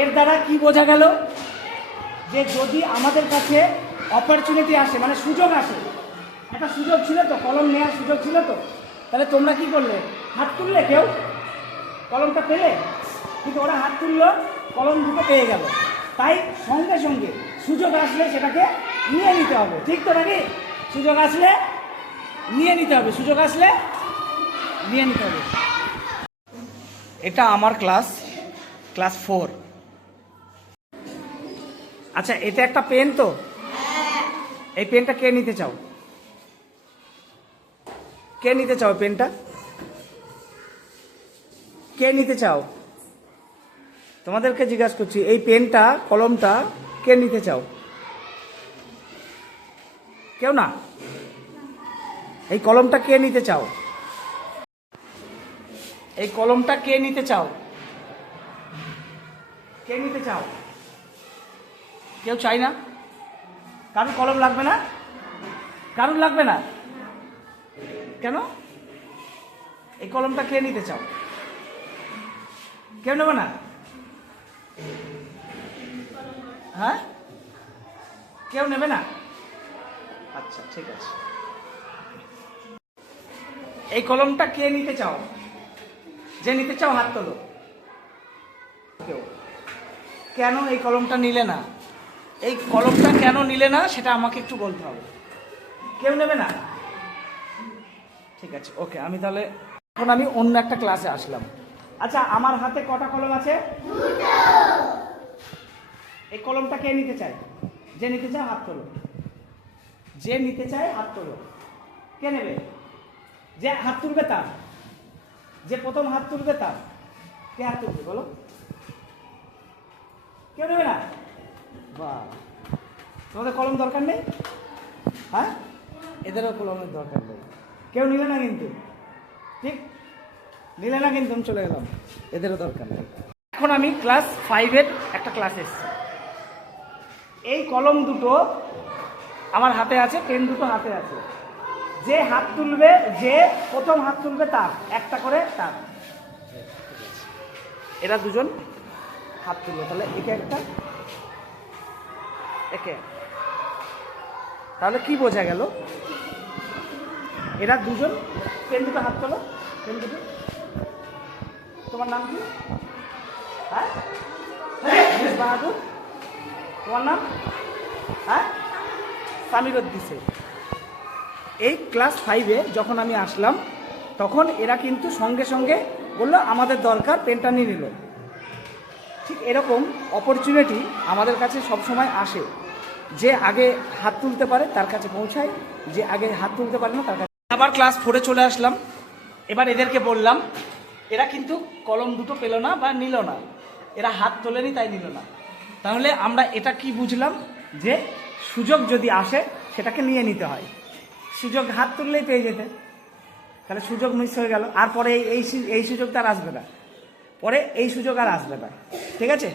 এর দ্বারা কি বোঝা গেল যে যদি আমাদের কাছে অপরচুনিটি আসে, মানে সুযোগ আসে, একটা সুযোগ ছিল তো, কলম নেওয়ার সুযোগ ছিল তো, তাহলে তোমরা কি করলে? হাত তুললে, কেউ কলমটা পেলে, কিন্তু ওরা হাত তুললো, কলম দুটো পেয়ে গেল। তাই সঙ্গে সঙ্গে সুযোগ আসলে সেটাকে নিয়ে নিতে হবে, ঠিক তো নাকি? সুযোগ আসলে নিয়ে নিতে হবে, সুযোগ আসলে নিয়ে নিতে হবে। এটা আমার ক্লাস 4। আচ্ছা, এটা একটা পেন তো, এই পেনটা কে নিতে চাও? কে নিতে চাও পেনটা? কে নিতে চাও? তোমাদেরকে জিজ্ঞাসা করছি, এই পেনটা, কলমটা কে নিতে চাও? কেউ না? এই কলমটা কে নিতে চাও? এই কলমটা কে নিতে চাও? কে নিতে চাও? কেউ চাই না? কারোর কলম লাগবে না? কারোর লাগবে না কেন? এই কলমটা কে নিতে চাও? কেউ নেবে না? হ্যাঁ, কেউ নেবে না? আচ্ছা, ঠিক আছে। এই কলমটা কে নিতে চাও? যে নিতে চাও হাত তোলো। কেউ? কেন এই কলমটা নিলে না? এই কলমটা কেন নিলে না সেটা আমাকে একটু বলতে হবে। কেউ নেবে না? ঠিক আছে, ওকে। আমি তাহলে এখন আমি অন্য একটা ক্লাসে আসলাম। আচ্ছা, আমার হাতে কটা কলম আছে? এই কলমটা কে নিতে চায়? যে নিতে চায় হাত তোলো। যে নিতে চায় হাত তোলো। কে নেবে? যে হাত তুলবে তার, যে প্রথম হাত তুলবে তার। কে হাত তুলবে বলো? কেউ নেবে না? বাহ, তোমাদের কলম দরকার নেই? হ্যাঁ, এদেরও কলমের দরকার নেই। কেউ নিলে না কিন্তু, ঠিক নিলে না কিন্তু, আমি চলে গেলাম। এদেরও দরকার নেই। এখন আমি ক্লাস 5-এর একটা ক্লাসে এসেছি। এই কলম দুটো আমার হাতে আছে, পেন দুটো হাতে আছে। যে হাত তুলবে, যে প্রথম হাত তুলবে তার একটা করে তার। এরা দুজন হাত তুলবে, তাহলে একে একটা, একে। তাহলে কি বোঝা গেল? এরা দুজন পেন দুটো হাত তোলো, পেন দুটো। তোমার নাম কি? হ্যাঁ, বাহাদুর। তোমার নাম? হ্যাঁ, সামিরুদ্দিন। এই ক্লাস 5-এ যখন আমি আসলাম, তখন এরা কিন্তু সঙ্গে সঙ্গে বললো আমাদের দরকার, পেনটা নিয়ে নিল। ঠিক এরকম অপরচুনিটি আমাদের কাছে সবসময় আসে। যে আগে হাত তুলতে পারে তার কাছে পৌঁছায়, যে আগে হাত তুলতে পারে না তার কাছে। আবার ক্লাস 4-এ চলে আসলাম। এবার এদেরকে বললাম, এরা কিন্তু কলম দুটো পেল না বা নিল না, এরা হাত তোলেনি তাই নিল না। তাহলে আমরা এটা কি বুঝলাম? যে সুযোগ যদি আসে সেটাকে নিয়ে নিতে হয়। সুযোগ হাত তুললেই পেয়ে যেতে, তাহলে সুযোগ মিস হয়ে গেল। আর পরে এই সুযোগটা আর আসবে না, পরে এই সুযোগ আর আসবে না। ঠিক আছে?